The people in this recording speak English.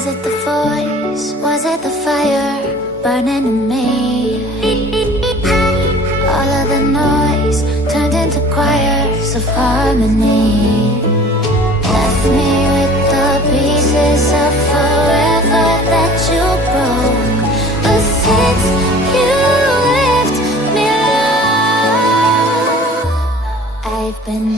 Was it the voice? Was it the fire burning in me? All of the noise turned into choirs of harmony. Left me with the pieces of forever that you broke. But since you left me alone, I've been